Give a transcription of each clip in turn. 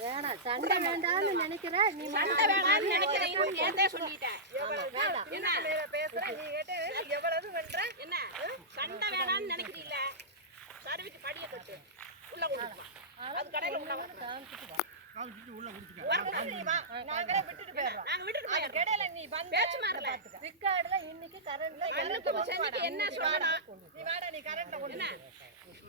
வேணாம் சண்டை வேண்டாம்னு நினைக்கிற நீ சண்டை வேணாம்னு நினைக்கிறேன் நேத்தே சொல்லிட்டேன் என்ன பேசுற நீ கேட்டு எவ்வளவு பண்ற என்ன சண்டை வேணாம்னு நினைக்கிறீல்ல சர்வீஸ் படிய கட்டு உள்ள கொண்டு அது கடையில உள்ள மண்ணுக்கும் சென்னைக்கு என்ன? சொல்லணும் நீ வாடா. நீ கரண்ட்ல கொண்டு என்ன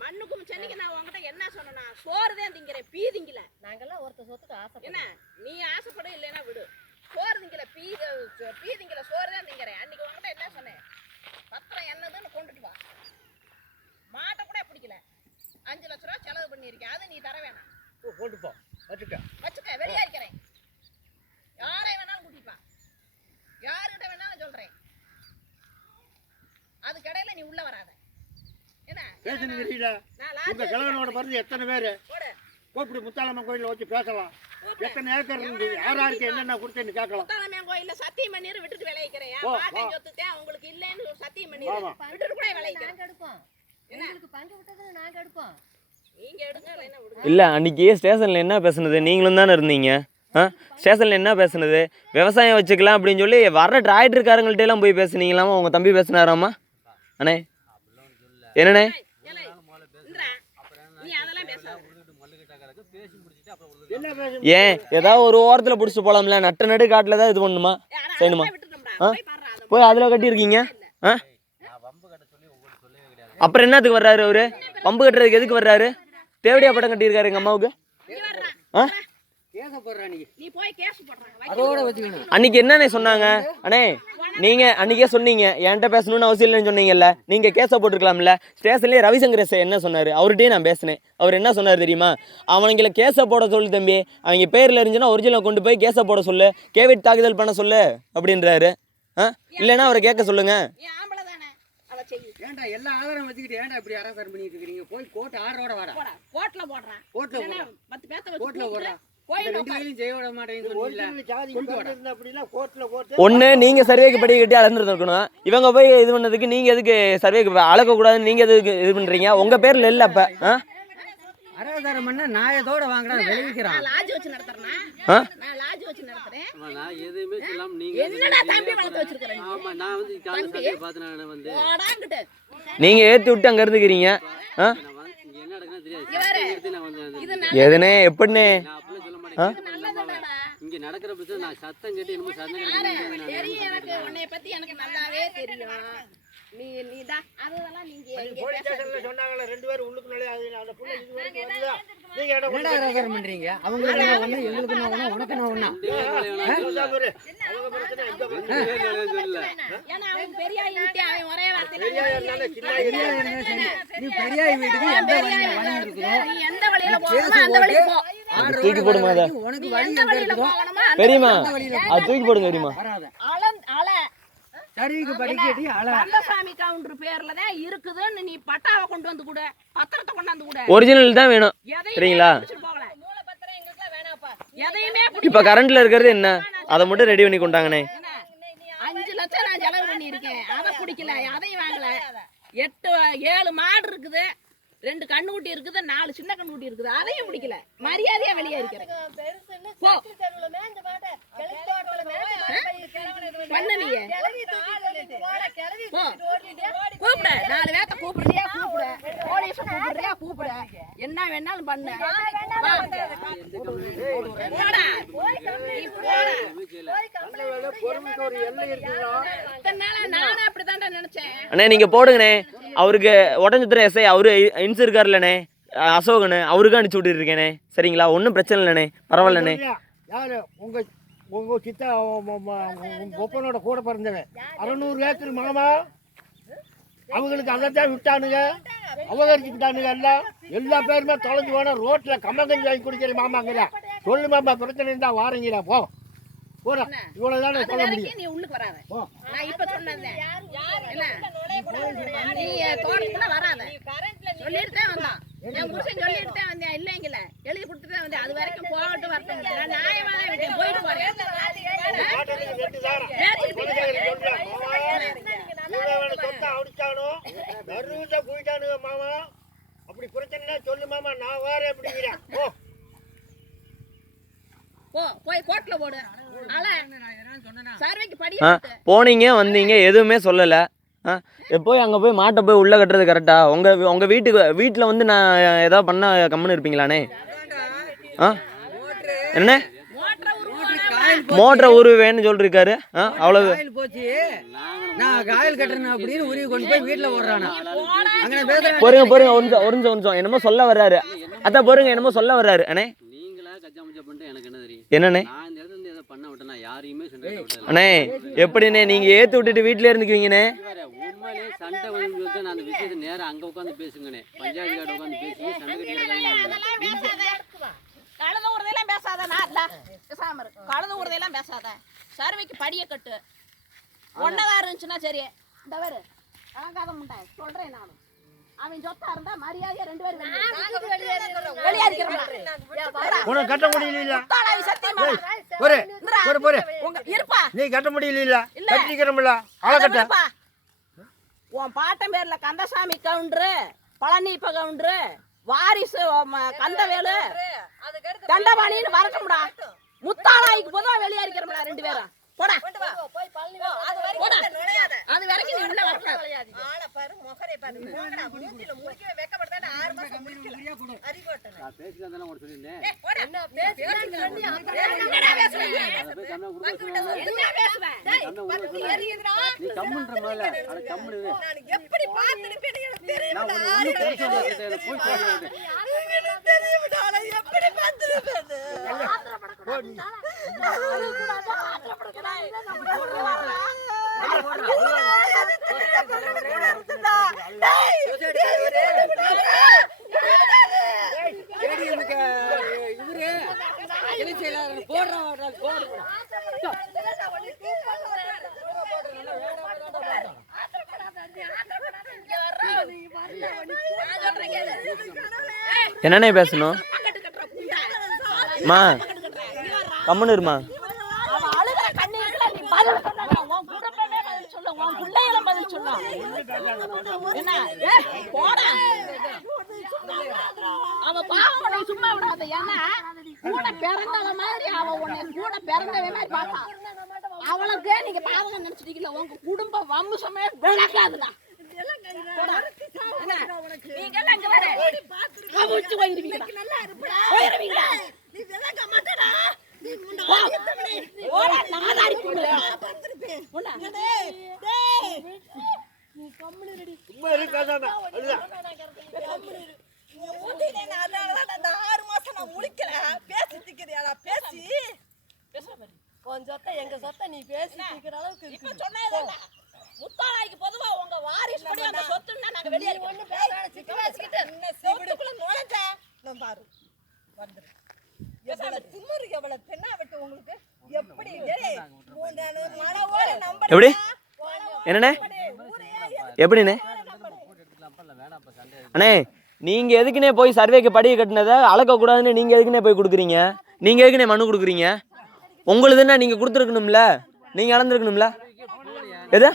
மண்ணுக்கும் சென்னைக்கு நான் உங்ககிட்ட என்ன சொன்னேன்னா சோறு தான் திங்கிறேன் பீ திங்கல நாங்கெல்லாம் ஒருத்த சொத்துக்கு ஆசை என்ன? நீ ஆசைப்பட இல்லைன்னா விடு. சோறு திங்கல பீ பீ திங்கல சோறு தான் திங்கிறேன். அன்னைக்கு உங்ககிட்ட என்ன சொன்னேன்? பத்திரம் என்னதுன்னு கொண்டுட்டு வா. மாட்டை கூட பிடிக்கல. அஞ்சு லட்ச ரூபா செலவு பண்ணியிருக்கேன். அது நீ தர வேணாம். கொண்டு போ. வச்சுக்க. வச்சுக்க வெளியே இருக்கிறேன் யாரை வேணாலும் கூட்டிப்பா. யாருக்கிட்ட வேணாலும் சொல்றேன். அதுக்கு இடையில நீ உள்ள வராத. உங்க கிழவனோட பிறந்து எத்தனை பேர்? போடு. கூப்பிட்டு முத்தாலம்மன் கோயிலில் வச்சு பேசலாம். கூப்பிடு. எத்தனை ஏக்கர் இருந்து யார் யாருக்கு என்னென்ன கொடுத்தேன்னு கேட்கலாம். முத்தாலமையன் கோயில்ல சத்தியம் பண்ணி விட்டுட்டு விளைவிக்கிறேன். வா, பாட்டை வா. சொத்துத்தேன் உங்களுக்கு இல்லைன்னு சத்தியம் பண்ணி. விட்டுட்டு கூட விளைவிக்கிறேன். எடுப்போம் எங்களுக்கு பங்கு விட்டதுன்னு நாங்க எடுப்போம் நீங்க எடுங்க இல்லைன்னா விடுங்க. இல்லை அன்னைக்கு ஸ்டேஷனில் என்ன பேசுனது? நீங்களும் தானே இருந்தீங்க. ஆ? ஸ்டேஷனில் என்ன பேசுனது? விவசாயம் வச்சுக்கலாம் அப்படின்னு சொல்லி வர்ற டிராக்டர்காரங்கள்ட்ட எல்லாம் போய் பேசுனீங்களாமா? உங்கள் தம்பி பேசுனாராமா? அண்ணே. என்னண்ணே? ஏலே, இந்திரா, நீ அதெல்லாம் பேசாத என்ன பேச ஏன் ஏதாவது ஒரு ஓரத்தில் பிடிச்சி போகலாம்ல நட்ட நடு காட்டில் தான் இது பண்ணுமா? செய்யணுமா? ஆ? போய் அதில் கட்டியிருக்கீங்க? ஆ? அப்புறம் என்னத்துக்கு வர்றாரு அவரு? பம்பு கட்டுறதுக்கு எதுக்கு வர்றாரு? தேவடியா படம் கட்டியிருக்காரு எங்கள் அம்மாவுக்கு. ஆ? அன்னைக்கு என்னண்ணே சொன்னாங்க? அண்ணே நீங்க அன்னைக்கே சொன்னீங்க. என்கிட்ட பேசணும்னு அவசியம் இல்லைன்னு சொன்னீங்கல்ல. நீங்க கேஸை போட்டிருக்கலாம்ல. ஸ்டேஷன்லேயே ரவிசங்கர் என்ன சொன்னாரு? அவர்கிட்டயே நான் பேசினேன். அவர் என்ன சொன்னார் தெரியுமா? அவனுங்களை கேஸை போட சொல்லு தம்பி. அவங்க பேர்ல இருந்துச்சுன்னா ஒரிஜினல் கொண்டு போய் கேஸை போட சொல்லு. கேவிட் தாக்குதல் பண்ண சொல்லு அப்படின்றாரு. ஆ? இல்லைன்னா அவரை கேட்க சொல்லுங்க. நீ ஆம்பளை தானே. அதை செய்யு. ஏன்டா எல்லா ஆதாரம் வச்சுக்கிட்டு ஏன்டா இப்படி அரசாரம் பண்ணிட்டு இருக்கீங்க போய் கோர்ட் ஆறோட வாடா போடா. கோர்ட்ல போடுறான். கோர்ட்ல. பத்து பேத்த வச்சு கோர்ட்ல போடுறா. ஒன்று நீங்கள் சர்வேக்கு படி கட்டி அளந்துருக்கணும் இவங்க போய் இது பண்ணதுக்கு நீங்கள் எதுக்கு சர்வேக்கு அளக்கக்கூடாதுன்னு நீங்கள் எதுக்கு இது பண்ணுறீங்க உங்கள் பேரில் இல்லை அப்போ ஆ அரசாரம் பண்ண நாயத்தோட வாங்குறா விளைவிக்கிறான் நான் லாட்ஜ் வச்சு நடத்துறேனா? ஆ? நான் லாட்ஜ் வச்சு நடத்துறேன். நான் எதுவுமே சொல்லாம நீங்க என்னடா தம்பி வளர்த்து வச்சிருக்கிற நீ? ஆமா நான் வந்து. சட்டையை பார்த்து நான் வந்து போடாங்கிட்டு. நீங்கள் ஏற்றி விட்டு அங்கே இருந்துக்கிறீங்க என்ன நடக்குதுன்னு தெரியாது எதுனே எப்படிண்ணே நான் அப்படிலாம் சொல்ல மாட்டேன். இங்க நடக்கிற பிரச்சனை நான் சத்தம் கேட்டு என்னமோ சத்தம்? கேட்டு தெரியும் எனக்கு உன்னைய பத்தி எனக்கு நல்லாவே தெரியும் நீ நீடா அதெல்லாம் நீங்க சொன்னாங்கல்ல ரெண்டு பேரும் உள்ளுக்குள்ளே அது அந்த புள்ள இது வரைக்கும் வரல நீங்க இடம் என்னடா அரசாரம் பண்றீங்க? அவங்களுக்கு என்ன ஒண்ணு எங்களுக்கு என்ன ஒண்ணு உனக்கு என்ன ஒண்ணா? அவங்க பிரச்சனை எங்க பிரச்சனை சொல்லல ஏன்னா அவன் பெரிய ஆயிட்டே அவன் ஒரே வார்த்தையில பெரிய ஆளுனால சின்ன பெரிய என்ன சரி. நீ பெரியாய் வீட்டுக்கு எந்த வழியில வழி இருக்குதோ நீ எந்த வழியில கேஸ் போகணுமோ அந்த வழியில போ. ஆர்டரோட தூக்கி போடுமா அதை? நீ அது போடுங்க அல சரிவுக்கு படிக்கட்டி கந்தசாமி கவுண்டர் பேர்ல தான் இருக்குதுன்னு நீ பட்டாவை கொண்டு வந்து கூட. பத்திரத்தை கொண்டாந்து கூட. ஒரிஜினல் தான் வேணும். சரிங்களா? இப்போ கரண்ட்ல இருக்கிறது என்ன? அதை மட்டும் ரெடி பண்ணி கொண்டாங்கண்ணே? அஞ்சு லட்சம் நான் செலவு பண்ணியிருக்கேன். அதை பிடிக்கல அதையும் வாங்கல. எட்டு ஏழு மாடு இருக்குது. ரெண்டு கண்ணுக்குட்டி இருக்குது நாலு சின்ன கண்ணுக்குட்டி இருக்குது. அதையும் பிடிக்கல. மரியாதையா வெளியே இருக்கிறேன் நாலு பேத்த கூப்பிடுறியா கூப்பிடு. போலீஸ கூப்பிடுறியா கூப்பிடு. என்ன வேணாலும் பண்ணு. அண்ணே நீங்கள் போடுங்கண்ணே. அவருக்கு உடஞ்சுத்துற எஸ்ஐ அவரு இன்ஸ் இருக்கார்லண்ணே அசோகனு அவருக்கு அனுப்பிச்சி விட்டுருக்கேனே சரிங்களா? ஒன்றும் பிரச்சனை இல்லைண்ணே. பரவாயில்லண்ணே. யாரு? உங்க உங்க சித்தா ஒப்பனோட கூட பிறந்தவன். அறநூறு ஏக்கர் மாமா அவங்களுக்கு அதை தான் விட்டானுங்க. அபகரிச்சுக்கிட்டானுங்க எல்லாம். எல்லா பேருமே தொலைஞ்சு போனா ரோட்ல கம்மங்கஞ்சி வாங்கி குடிக்கிற மாமாங்கல்ல சொல்லு மாமா பிரச்சனை இருந்தா வாரீங்களா போ. போடா. இவ்வளவுதான் அது சொல்ல முடியும். வரைக்கும் நீ உள்ளுக்கு வராத. போ. நான் இப்ப சொன்னேன் என்ன? நீ தோட்டத்துக்குள்ள வராத. சொல்லிட்டு தான் வந்தான். என் புருஷன் சொல்லிட்டு தான் வந்தேன். இல்லைங்கல எழுதி கொடுத்துட்டு தான் வந்தேன். அது வரைக்கும் போகட்டும் வரட்டும். நான் போயிட்டு போறேன் காட்டுறதுக்கு ரெண்டு தாரம் பேசிட்டு குழந்தைகளுக்கு சொல்றேன், மாமா, இவ்வளவு அடிச்சானோ, நறுவுல போயிட்டானுங்க மாமா. அப்படி பிரச்சனை சொல்லு மாமா நான் வாரேன் அப்படிங்கிறேன் ஓ போனீங்க வந்தீங்க எதுவுமே சொல்லலை. ஆ போய் அங்கே போய் மாட்டை போய் உள்ளே கட்டுறது கரெக்டா உங்கள் உங்கள் வீட்டுக்கு வீட்டில் வந்து நான் ஏதாவது பண்ணால் கம்முன்னு இருப்பீங்களாண்ணே? ஆ? என்ன மோட்டரை உருவேன்னு சொல்லிருக்காரு. ஆ அவ்வளோ காயில் போச்சு. நான் காயில் கட்டுறேன் அப்படின்னு உருவி கொண்டு போய் வீட்டுல ஓடுறானா. பொறுங்க பொறுங்க ஒரு நிமிஷம் ஒரு நிமிஷம் ஒரு நிமிஷம். என்னமோ சொல்ல வர்றாரு. அதான் பொறுங்க என்னமோ சொல்ல வர்றாரு. அண்ணே. நீங்களா கச்சா மச்சா பண்ணிட்டு எனக்கு என்ன தெரியும்? என்னண்ணே? நான் இந்த இடத்துல இருந்து எதை பண்ண விட்டேன். நான் யாரையுமே சண்டை விட்டேன் அண்ணே எப்படிண்ணே? நீங்கள் ஏற்றி விட்டுட்டு வீட்டிலே இருந்துக்குவீங்கண்ணே. உண்மையிலே சண்டை வந்து நான் அந்த விஷயத்தை நேரா அங்க உட்காந்து பேசுங்கண்ணே. பஞ்சாயத்து கார்டு உட்காந்து பேசி சண்டை கழுத உறுதியெல்லாம் பேசாத நான் இல்ல. பேசாம இரு. கழுத உறுதியெல்லாம் பேசாத. சர்வைக்கு படிய கட்டு. ஒன்னதா இருந்துச்சுன்னா சரி. இந்த வேறு கலங்காத முண்டை. சொல்றேன் நானும் அவன் சொத்தா இருந்தா மரியாதையா ரெண்டு பேரும் வெளியேறிக்கிறோம் உனக்கு கட்ட முடியல சத்தியமா? ஒரு ஒரு உங்க இருப்பா. நீ கட்ட முடியல இல்ல. கட்டிக்கிறோம்ல. ஆளை அதை கட்ட. விடுப்பா. உன் பாட்டன் பேர்ல கந்தசாமி கவுண்டரு பழனிப்ப கவுண்டரு. வாரிசு கந்தவேலு தண்டபாணின்னு வரட்டும்டா முத்தாளாய்க்கு பொதுவா வெளியே இருக்கிறோம்டா ரெண்டு பேரும் போடா போடா. அது வரைக்கும் நீ உள்ள வரக்கூடாது ஆளை பாரு முகரை பாரு போங்கடா மூஞ்சில முடிக்கவே வெக்கப்படுதானே ஆறு மாசம் முடிக்கல அறிவோட்டன நான் பேசிக்கிறதெல்லாம் உனக்கு சொல்லியிருந்தேன் என்னடா பேசுவீங்க? அதை போய் கம்மியா கொடுக்க சொல்லுவாங்க என்ன பேசுவேன் நீ கம்முன்ற முதல்ல அட கம்முனு இரு. நான் எப்படி பார்த்திருப்பேன்னு எனக்கு தெரியும் நான் உன்னை ஒண்ணும் பேச மாட்டேன் எனக்கு போய் சொல்லுவாங்க எனக்கு தெரியும் நான் எப்படி பார்த்திருப்பேன் ஏடிஎம்க்கு இவரு கிளை செயலாளர் போடுறான் போடு என்னண்ணே பேசணும் மா கம்முன்னு இருமா அவ அழுகிற கண்ணீருக்குள்ள நீ பதில் சொல்லணும். உன் குடும்பமே பதில் சொல்லும். உன் பிள்ளைகளும் பதில் சொல்லும். என்ன? ஏய், போடா. அவ பாவம் உன்னை சும்மா விடாத. ஏன்னா, கூட பிறந்தவ மாதிரி அவன் உன்னை கூட பிறந்தவ மாதிரி பாப்பா. அவளுக்கே நீங்க பாவம் நினைச்சிட்டீங்கல்ல உங்க குடும்ப வம்சமே விளக்காதுடா பேசி திக்கிறியாடா பேசி. உன் சொத்தை எங்க சொத்தை நீ பேசி திக்கிற அளவுக்கு. முத்தாளாய்க்கு பொதுவா உங்க வாரிசு படி அந்த சொத்துன்னா நாங்க வெளியே ஒண்ணு பேசாத சிக்கி பேசிக்கிட்டு செவிடுக்குள்ள நுழைஞ்ச? நான் பாரு வந்துரு. எவ்வளவு திமிரு எவ்வளவு பெண்ணா விட்டு உங்களுக்கு? எப்படி. எப்படி? என்னண்ணே? எப்படிண்ணே? அண்ணே நீங்கள் எதுக்குண்ணே போய் சர்வேக்கு படியை கட்டினதை அளக்கக்கூடாதுன்னு நீங்கள் எதுக்குண்ணே போய் கொடுக்குறீங்க? நீங்கள் எதுக்குண்ணே மனு கொடுக்குறீங்க? உங்களுதுன்னா நீங்கள் கொடுத்துருக்கணும்ல? நீங்கள் அளந்துருக்கணும்ல? எது?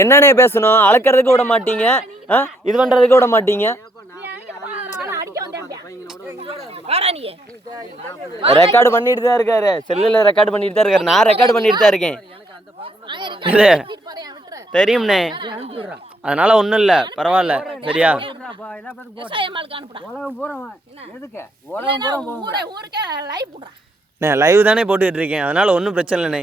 என்னண்ணே பேசணும்? அளக்கிறதுக்கு விட மாட்டீங்க. இது பண்ணுறதுக்கு விட மாட்டீங்க. ரெக்கார்டு பண்ணிட்டு தான் இருக்காரு. செல்லில் ரெக்கார்டு பண்ணிட்டு தான் இருக்காரு. நான் ரெக்கார்டு பண்ணிட்டு தான் இருக்கேன். இது தெரியும்ண்ணே அதனால ஒன்றும் இல்லை. பரவாயில்ல. சரியா? லைவ் தானே போட்டுக்கிட்டு இருக்கேன். அதனால ஒன்றும் பிரச்சனை இல்லைண்ணே.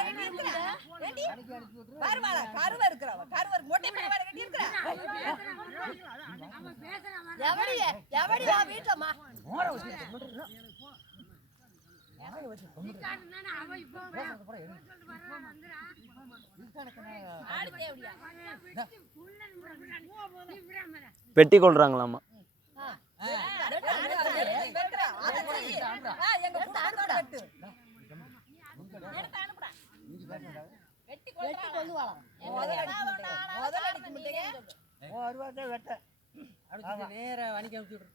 கருவால கருவ கருவர் மொட்டை பெட்டி கொள்றாங்களாமா? வெட்டி வெட்டி கொண்டு வரலாம் முதலடிக்க மாட்டீங்க ஒரு ரூபா வெட்ட. நேரா வணிகம் அனுப்பிச்சு விட்ரு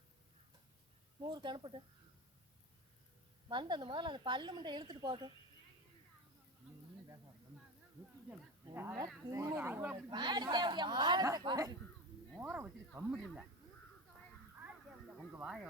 நூறுக்கு அனுப்பிட்டு வந்து அந்த முதல்ல அந்த பல்லு மண்டை இழுத்துட்டு போகட்டும். உங்க வாய